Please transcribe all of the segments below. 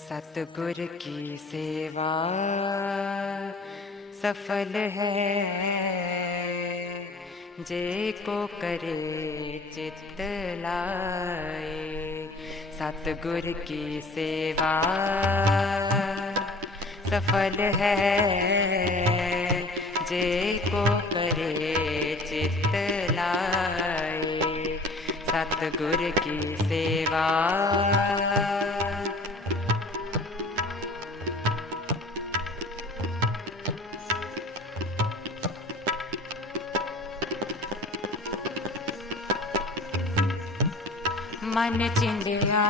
सतगुर की सेवा सफल है। जे को करे चित लाए, सतगुर की सेवा सफल है। जे को करे चित्त लाए, सतगुर की सेवा मन चिंदिया,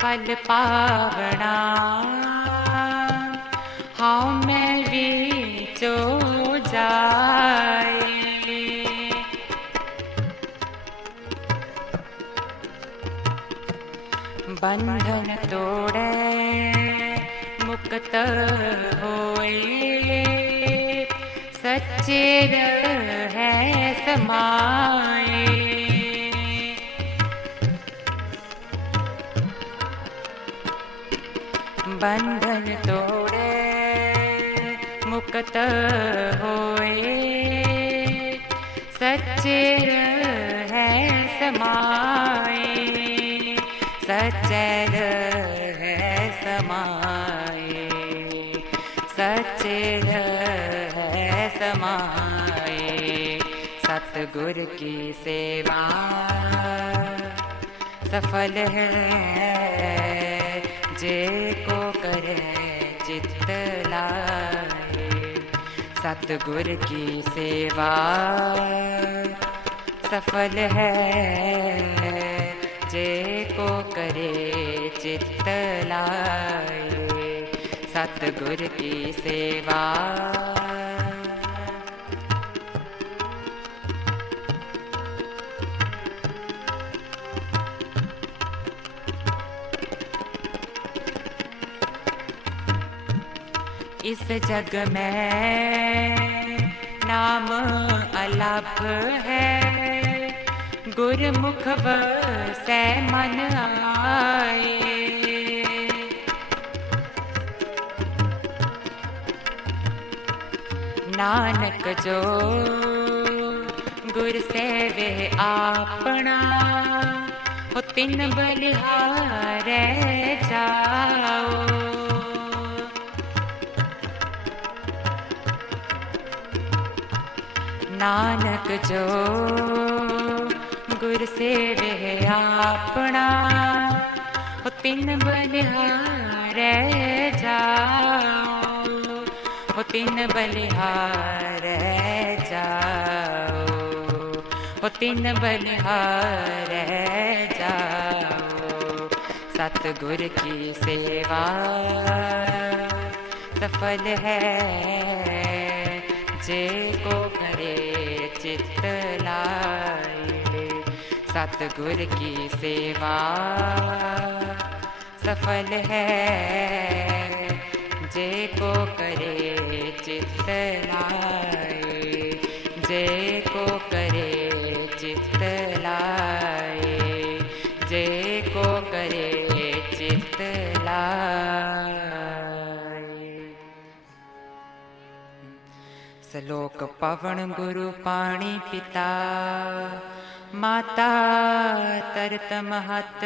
फल पावना हाँ मैं भी चो जाए। बंधन तोड़े, मुक्त होए। सच्चे है समाए बंधन तोड़े, मुक्त होए। सच्चे है समाए सचर है समाए। सचर है समाए, सतगुर की सेवा। सफल है जे को लाए। सतगुर की सेवा सफल है। जे को करे लाए। सतगुर की सेवा इस जग में नाम अलाप है। गुरमुख से मन आए। नानक जो गुर से वे आपना, हो तिन बलिहार जाओ। नानक जो। गुर से वे आपना हो तिन बलिहार हो तिन बलिहार जाओ। हो तिन बलिहार जाओ। सतगुर की सेवा सफल है। जे को चित्त लाए। सतगुर की सेवा सफल है। जे को करे चित्त लाए। ਸਲੋਕ ਪਵਨ ਗੁਰੂ ਪਾਣੀ ਪਿਤਾ। ਮਾਤਾ ਤਰਤ ਮਹਤ,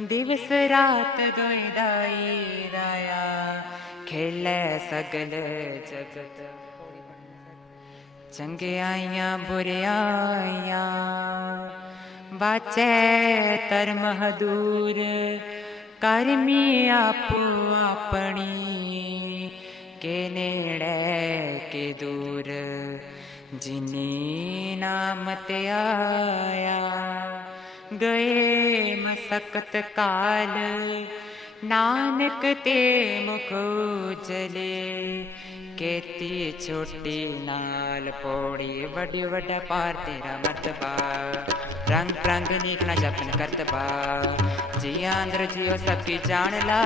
ਦਿਵਸ ਰਾਤ ਦੋਇ ਦਾਈ ਰਾਇਆ। ਖੇਲੇ ਸਗਲ ਜਗਤ ਚੰਗਿਆਈਆਂ ਬੁਰਿਆਈਆਂ ਬਾਚੈ ਧਰਮ ਹਦੂਰ। ਕਰਮੀ ਆਪੋ ਆਪਣੀ। के नेड़े के दूर जिनी नाम ते आया गए मसकत काल। ਨਾਨਕ ਤੇ ਮੁਖ ਉਜਲੇ ਕੀਤੀ ਛੋਟੀ ਨਾਲ ਪੋੜੀ ਵੱਡੇ ਵੱਡਾ ਪਾਰ ਤੇਰਾ ਮਰਤਬਾ ਰੰਗ ਰੰਗ ਨਿਕਣਾ ਜਪਨ ਕਰਤਬਾ ਜੀ ਅੰਦਰ ਜੀਓ ਸਭ ਕੀ ਜਾਣ ਲਾ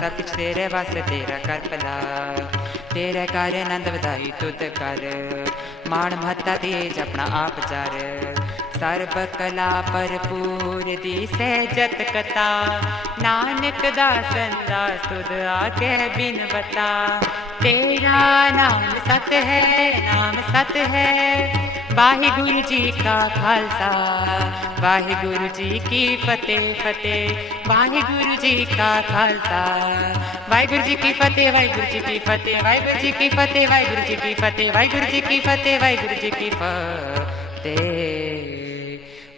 ਸਭ ਕੁਛ ਤੇਰੇ ਵਾਸਤੇ ਤੇਰਾ ਕਰ ਪਲਾ ਤੇਰੇ ਕਰ ਆਨੰਦ ਵਧਾਈ ਤੁਧ ਕਰ ਮਾਣ ਮਹੱਤਾ ਤੇ ਜਪਣਾ ਆਪ ਚਾਰ सर्वकला भरपूर दी सहजत कथा नानक दा सुध आगे बिन बता तेरा नाम सत है, नाम सत है। वाहिगुरु जी का खालसा, वाहिगुरु जी की फतेह फतेह। वाहिगुरु जी का खालसा, वाहिगुरु जी की फतेह, वाहिगुरु जी की फतेह। वाहिगुरु जी की फतेह, वाहिगुरु जी की फतेह, वाहिगुरु जी की फतेह, वाहिगुरु जी की फतेह।